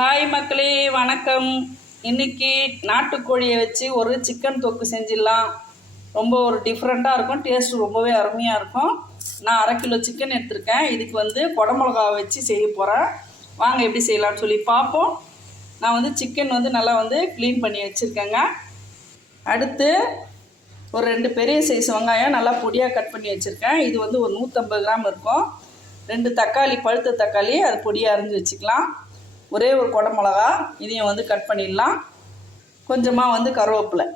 Hi மக்களே, வணக்கம். இன்றைக்கி நாட்டுக்கோழியை வச்சு ஒரு சிக்கன் தொக்கு செஞ்சிடலாம். ரொம்ப ஒரு டிஃப்ரெண்ட்டாக இருக்கும். டேஸ்ட்டு ரொம்பவே அருமையாக இருக்கும். நான் 1/2 கிலோ சிக்கன் எடுத்திருக்கேன். இதுக்கு குடமிளகா வச்சு செய்ய போகிறேன். வாங்க எப்படி செய்யலாம்னு சொல்லி பார்ப்போம். நான் சிக்கன் நல்லா க்ளீன் பண்ணி வச்சுருக்கேங்க. அடுத்து ஒரு 2 பெரிய சைஸ் வெங்காயம் நல்லா பொடியாக கட் பண்ணி வச்சுருக்கேன். இது ஒரு 150 கிராம் இருக்கும். 2 தக்காளி, பழுத்த தக்காளி, அது பொடியாக அரிஞ்சு வச்சுக்கலாம். ஒரே ஒரு குடமிளகா, இதையும் கட் பண்ணிடலாம். கொஞ்சமாக கருவேப்பிலை.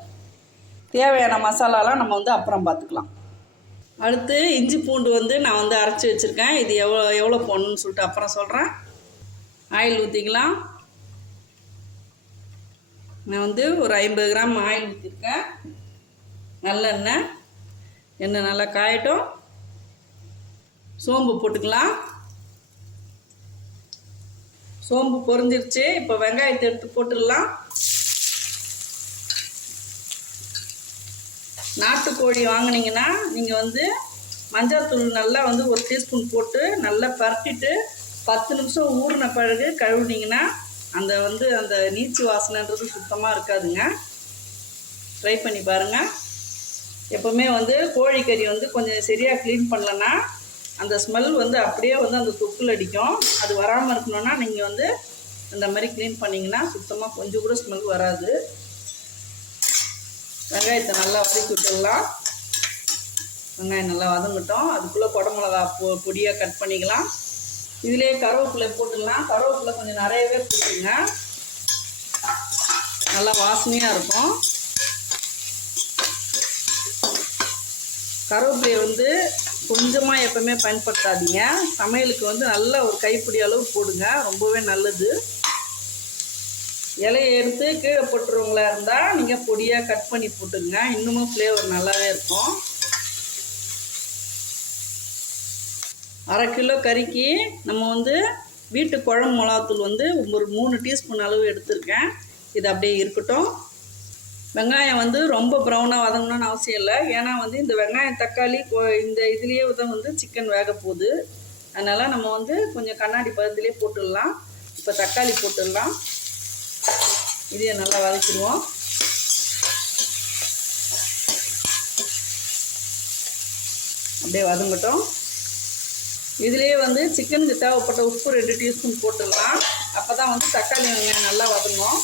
தேவையான மசாலாலாம் நம்ம அப்புறம் பார்த்துக்கலாம். அடுத்து இஞ்சி பூண்டு நான் அரைச்சி வச்சுருக்கேன். இது எவ்வளோ போடணும்னு சொல்லிட்டு அப்புறம் சொல்கிறேன். ஆயில் ஊற்றிக்கலாம். நான் ஒரு 50 கிராம் ஆயில் ஊற்றிருக்கேன். நல்லெண்ணெய். எண்ணெய் நல்லா காயட்டும். சோம்பு போட்டுக்கலாம். சோம்பு பொரிஞ்சிருச்சு. இப்போ வெங்காயத்தை எடுத்து போட்டுடலாம். நாட்டுக்கோழி வாங்கினீங்கன்னா நீங்கள் மஞ்சள்தூள் நல்லா 1 டீஸ்பூன் போட்டு நல்லா பரட்டிட்டு 10 நிமிஷம் ஊறின பிறகு கழுவுனீங்கன்னா அந்த அந்த நீச்சு வாசனைன்றது சுத்தமாக இருக்காதுங்க. ட்ரை பண்ணி பாருங்கள். எப்போவுமே கோழிக்கறி கொஞ்சம் சரியாக க்ளீன் பண்ணலன்னா அந்த ஸ்மெல் அப்படியே அந்த தொக்குல அடிக்கும். அது வராமல் இருக்கணும்னா நீங்கள் இந்த மாதிரி க்ளீன் பண்ணிங்கன்னா சுத்தமாக கொஞ்சம் கூட ஸ்மெல் வராது. வெங்காயத்தை நல்லா வதக்கி விட்டுடலாம். வெங்காயம் நல்லா வதங்கட்டும். அதுக்குள்ளே குடமிளகா பொடியாக கட் பண்ணிக்கலாம். இதிலே கருவேப்பிலை போட்டுடலாம். கருவேப்பிலை கொஞ்சம் நிறையவே போட்டுருங்க. நல்லா வாசனையாக இருக்கும். கருவேப்பிலையை கொஞ்சமாக எப்பவுமே பயன்படுத்தாதீங்க. சமையலுக்கு நல்ல ஒரு கைப்பிடி அளவு போடுங்க. ரொம்பவே நல்லது. இலையை எடுத்து கீழே போட்டுருவங்களா இருந்தால் நீங்கள் பொடியாக கட் பண்ணி போட்டுங்க. இன்னமும் ஃப்ளேவர் நல்லாவே இருக்கும். 1/2 கிலோ கறிக்கு நம்ம வீட்டு குழம்பு மிளகாத்தூள் ஒரு 3 டீஸ்பூன் அளவு எடுத்திருக்கேன். இது அப்படியே இருக்கட்டும். வெங்காயம் ரொம்ப ப்ரௌனாக வதங்கணும்னு அவசியம் இல்லை. ஏன்னா இந்த வெங்காயம் தக்காளி இந்த இதுலேயே தான் சிக்கன் வேக போகுது. அதனால் நம்ம கொஞ்சம் கண்ணாடி பதத்திலே போட்டுடலாம். இப்போ தக்காளி போட்டுடலாம். இதையே நல்லா வதக்கிடுவோம். அப்படியே வதங்கட்டும். இதுலேயே சிக்கனுக்கு தேவைப்பட்ட உப்பு 2 டீஸ்பூன் போட்டுடலாம். அப்போ தான் தக்காளி வெங்காயம் நல்லா வதங்கும்.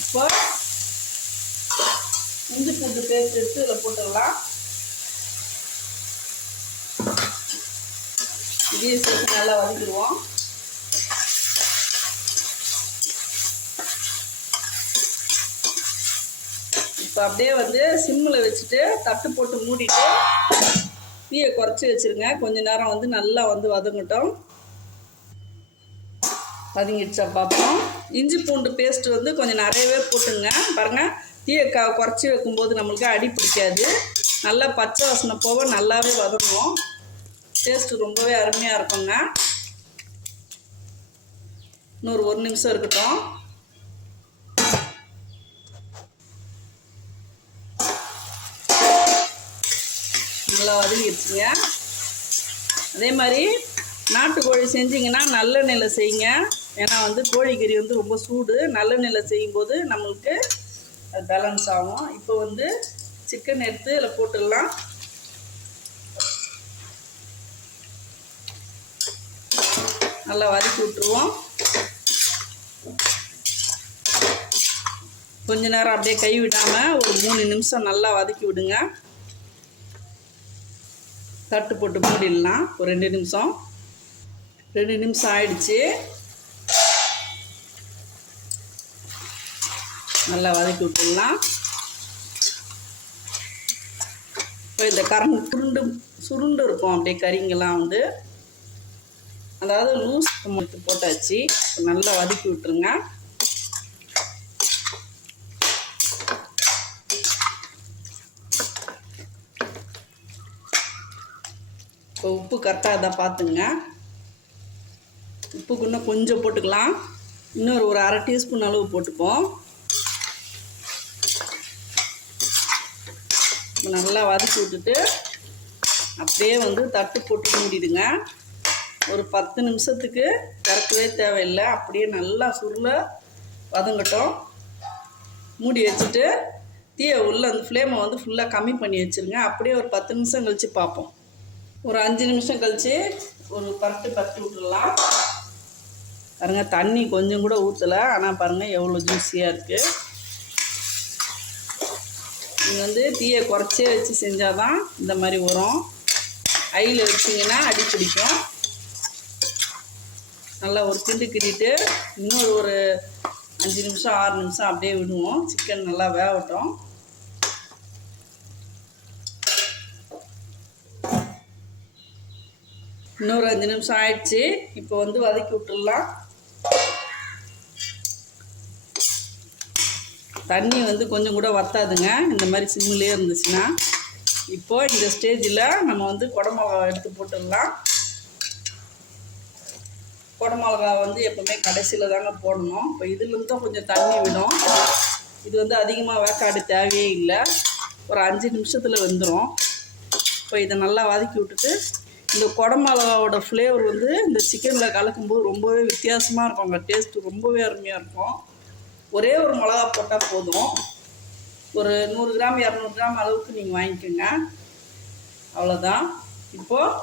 இப்போ இஞ்சி பூண்டு பேஸ்ட் எடுத்து இதில் போட்டுடலாம். இதையும் சேர்த்து நல்லா வதக்கிடுவோம். இப்போ அப்படியே சிம்மில் வச்சுட்டு தட்டு போட்டு மூடிட்டு தீயை குறைச்சி வச்சுருங்க. கொஞ்ச நேரம் நல்லா வதங்கட்டும். வதங்கிடுச்சா பார்ப்போம். இஞ்சி பூண்டு பேஸ்ட்டு கொஞ்சம் நிறையவே போட்டுங்க. பாருங்கள், தீயை குறைச்சி வைக்கும்போது நம்மளுக்கு அடி பிடிக்காது. நல்லா பச்சை வாசனை போக நல்லாவே வதங்கும். டேஸ்ட்டு ரொம்பவே அருமையாக இருக்குங்க. இன்னொரு 1 நிமிஷம் இருக்கட்டும். நல்லா வதங்கிடுச்சுங்க. அதே மாதிரி நாட்டுக்கோழி செஞ்சிங்கன்னா நல்லெண்ணெயில் செய்யுங்க. ஏன்னா கோழிக்கறி ரொம்ப சூடு. நல்லெண்ணெயில் செய்யும்போது நம்மளுக்கு அது பேலன்ஸ் ஆகும். இப்போ சிக்கன் எடுத்து இதில் போட்டுடலாம். நல்லா வதக்கி விட்டுருவோம். கொஞ்ச நேரம் அப்படியே கை விடாமல் ஒரு 3 நிமிஷம் நல்லா வதக்கி விடுங்க. தட்டு போட்டு மூடிடலாம். ஒரு 2 நிமிஷம். 2 நிமிஷம் ஆயிடுச்சு. நல்லா வதக்கி விட்டுடலாம். இப்போ இந்த சுருண்டு இருக்கும் அப்படியே கறிங்கெல்லாம் அதாவது லூஸ் போட்டாச்சு. நல்லா வதக்கி விட்டுருங்க. இப்போ உப்பு கரெக்டாக தான் பார்த்துங்க. உப்புக்கு இன்னும் கொஞ்சம் போட்டுக்கலாம். இன்னொரு 1/2 டீஸ்பூன் அளவு போட்டுப்போம். நல்லா வதக்கி விட்டுட்டு அப்படியே தட்டு போட்டு மூடிடுங்க. ஒரு 10 நிமிஷத்துக்கு திறக்கவே தேவையில்லை. அப்படியே நல்லா சுருள வதங்கட்டும். மூடி வச்சுட்டு தீயை அந்த ஃப்ளேமை வந்து ஃபுல்லாக கம்மி பண்ணி வச்சுருங்க. அப்படியே ஒரு 10 நிமிஷம் கழித்து பார்ப்போம். ஒரு 5 நிமிஷம் கழித்து ஒரு பரட்டி விட்டுடலாம். பாருங்கள், தண்ணி கொஞ்சம் கூட ஊற்றலை. ஆனால் பாருங்கள் எவ்வளோ ஜூஸியாக இருக்குது. நீங்கள் வந்து தீயை குறைச்சே வச்சு செஞ்சால் தான் இந்த மாதிரி வரும். ஐயில் வச்சிங்கன்னா அடி பிடிக்கும். நல்லா ஒரு கிண்டு கிண்டிட்டு இன்னொரு ஒரு 5 நிமிஷம் 6 நிமிஷம் அப்படியே விடுவோம். சிக்கன் நல்லா வேகட்டும். இன்னொரு 5 நிமிஷம் ஆயிடுச்சு. இப்போ வந்து வதக்கி விட்டுடலாம். தண்ணி வந்து கொஞ்சம் கூட வற்றாதுங்க, இந்த மாதிரி சிம்மிலே இருந்துச்சுன்னா. இப்போது இந்த ஸ்டேஜில் நம்ம வந்து குடமிளகா எடுத்து போட்டுடலாம். குடமிளகா வந்து எப்போவுமே கடைசியில் தாங்க போடணும். இப்போ இதுலேருந்து தான் கொஞ்சம் தண்ணி விடும். இது வந்து அதிகமாக வேக்காடு தேவையே இல்லை. ஒரு 5 நிமிஷத்தில் வெந்துடும். இப்போ இதை நல்லா வதக்கி விட்டுட்டு இந்த குடமிளகாவோட ஃப்ளேவர் வந்து இந்த சிக்கனில் கலக்கும்போது ரொம்பவே வித்தியாசமாக இருக்குங்க. டேஸ்ட்டு ரொம்பவே அருமையாக இருக்கும். ஒரே ஒரு மிளகா போட்டால் போதும். ஒரு 100 கிராம் 200 கிராம் அளவுக்கு நீங்கள் வாங்கிக்கோங்க. அவ்வளோதான். இப்போது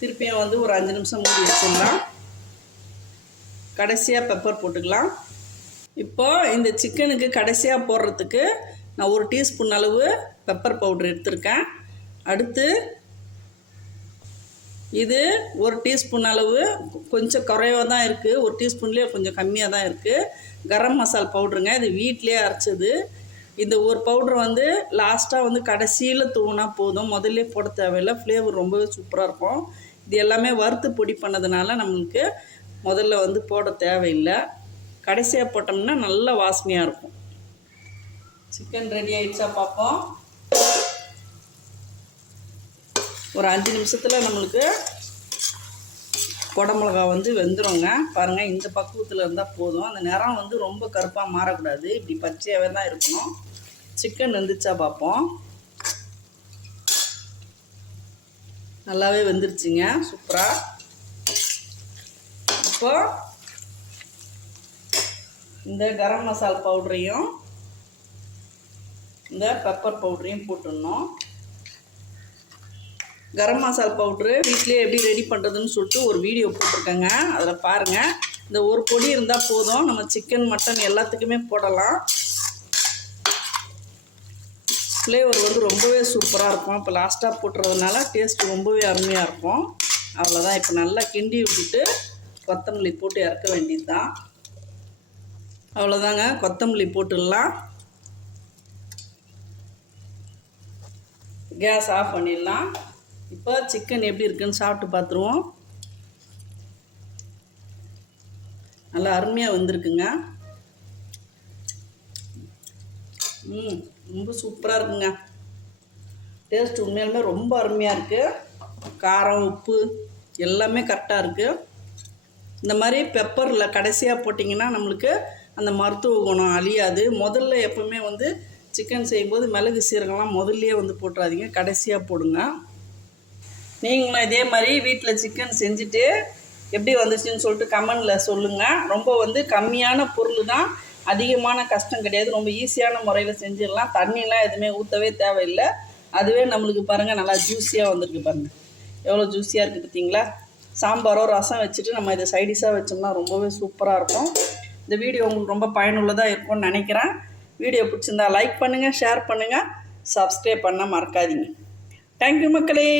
திருப்பியும் வந்து ஒரு 5 நிமிஷம் மூடி வச்சிடலாம். கடைசியாக பெப்பர் போட்டுக்கலாம். இப்போது இந்த சிக்கனுக்கு கடைசியாக போடுறதுக்கு நான் 1 டீஸ்பூன் அளவு பெப்பர் பவுட்ரு எடுத்திருக்கேன். அடுத்து இது 1 டீஸ்பூன் அளவு கொஞ்சம் குறைவாக தான் இருக்குது. 1 டீஸ்பூன்லேயே கொஞ்சம் கம்மியாக தான் இருக்குது. கரம் மசாலா பவுட்ருங்க. இது வீட்டிலே அரைச்சது. இந்த ஒரு பவுட்ரு வந்து லாஸ்ட்டாக வந்து கடைசியில் தூவினா போதும். முதல்ல போட தேவையில்லை. ஃப்ளேவர் ரொம்பவே சூப்பராக இருக்கும். இது எல்லாமே வறுத்து பொடி பண்ணதுனால நம்மளுக்கு முதல்ல வந்து போட தேவையில்லை. கடைசியாக போட்டோம்னா நல்ல வாசனையாக இருக்கும். சிக்கன் ரெடி ஆகிடுச்சா பார்ப்போம். ஒரு 5 நிமிஷத்தில் நம்மளுக்கு குடமிளகா வந்து வெந்துடுங்க. பாருங்கள், இந்த பக்குவத்தில் இருந்தால் போதும். அந்த நிறம் வந்து ரொம்ப கருப்பாக மாறக்கூடாது. இப்படி பச்சையாகவே தான் இருக்கணும். சிக்கன் வெந்துச்சா பார்ப்போம். நல்லாவே வெந்துருச்சுங்க, சூப்பராக. இப்போது இந்த கரம் மசாலா பவுடரையும் இந்த பெப்பர் பவுடரையும் போட்டுடணும். கரம் மசாலா பவுட்ரு வீட்டிலே எப்படி ரெடி பண்ணுறதுன்னு சொல்லிட்டு ஒரு வீடியோ போட்டிருக்கேங்க. அதில் பாருங்கள். இந்த ஒரு பொடி இருந்தால் போதும். நம்ம சிக்கன் மட்டன் எல்லாத்துக்குமே போடலாம். ஃப்ளேவர் வந்து ரொம்பவே சூப்பராக இருக்கும். இப்போ லாஸ்ட்டாக போட்டுறதுனால டேஸ்ட் ரொம்பவே அருமையாக இருக்கும். அவ்வளோதான். இப்போ நல்லா கிண்டி விட்டுட்டு கொத்தமல்லி போட்டு இறக்க வேண்டியது தான். அவ்வளோதாங்க, கொத்தமல்லி போட்டுடலாம். கேஸ் ஆஃப் பண்ணிடலாம். இப்போ சிக்கன் எப்படி இருக்குன்னு சாப்பிட்டு பார்த்துருவோம். நல்லா அருமையாக வந்திருக்குங்க. ரொம்ப சூப்பராக இருக்குங்க. டேஸ்ட் உண்மையாலுமே ரொம்ப அருமையாக இருக்குது. காரம் உப்பு எல்லாமே கரெக்டாக இருக்குது. இந்த மாதிரி பெப்பரில் கடைசியாக போட்டிங்கன்னா நம்மளுக்கு அந்த மருத்துவ குணம் அழியாது. முதல்ல எப்போவுமே வந்து சிக்கன் செய்யும்போது மிளகு சீரகம்லாம் முதல்லையே வந்து போட்டுறாதீங்க, கடைசியாக போடுங்க. நீங்களும் இதே மாதிரி வீட்டில் சிக்கன் செஞ்சுட்டு எப்படி வந்துச்சுன்னு சொல்லிட்டு கமெண்டில் சொல்லுங்கள். ரொம்ப வந்து கம்மியான பொருள் தான், அதிகமான கஷ்டம் கிடையாது. ரொம்ப ஈஸியான முறையில் செஞ்சிடலாம். தண்ணிலாம் எதுவுமே ஊற்றவே தேவையில்லை. அதுவே நம்மளுக்கு பாருங்கள் நல்லா ஜூஸியாக வந்திருக்கு. பாருங்கள் எவ்வளோ ஜூஸியாக இருக்குது பார்த்தீங்களா. சாம்பாரோ ரசம் வச்சுட்டு நம்ம இதை சைடிஷாக வச்சோம்னா ரொம்பவே சூப்பராக இருக்கும். இந்த வீடியோ உங்களுக்கு ரொம்ப பயனுள்ளதாக இருக்கும்னு நினைக்கிறேன். வீடியோ பிடிச்சிருந்தா லைக் பண்ணுங்கள், ஷேர் பண்ணுங்கள், சப்ஸ்கிரைப் பண்ண மறக்காதீங்க. தேங்க்யூ மக்களே.